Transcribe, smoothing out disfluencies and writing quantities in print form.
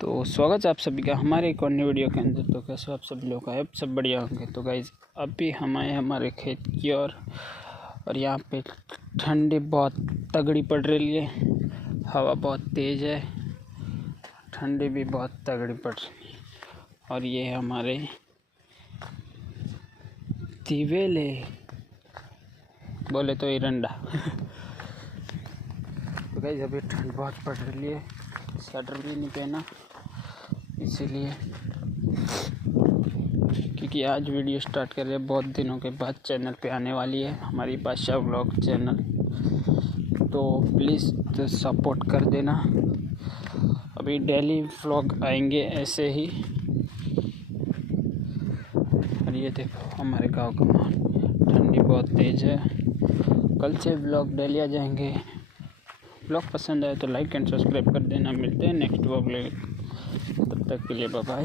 तो स्वागत है आप सभी का हमारे एक और नई वीडियो के अंदर। तो कैसे आप सभी लोग हैं, सब बढ़िया होंगे। तो गाइज अभी हम आए हमारे खेत की और यहाँ पे ठंडी बहुत तगड़ी पड़ रही है, हवा बहुत तेज़ है, ठंडी भी बहुत तगड़ी पड़ रही है। और ये हमारे तिवेले बोले तो एरंडा। तो गाइज अभी ठंड बहुत पड़ रही है, स्वेटर भी नहीं पहना इसीलिए, क्योंकि आज वीडियो स्टार्ट कर रहे हैं बहुत दिनों के बाद। चैनल पे आने वाली है हमारी बादशाह व्लॉग चैनल, तो प्लीज़ सपोर्ट कर देना। अभी डेली व्लॉग आएंगे ऐसे ही। और ये देखो हमारे गांव का माहौल, ठंडी बहुत तेज़ है। कल से व्लॉग डेली आ जाएंगे। व्लॉग पसंद आए तो लाइक एंड सब्सक्राइब कर देना। मिलते हैं नेक्स्ट व्लॉग ले, तब तक के लिए बाय बाय।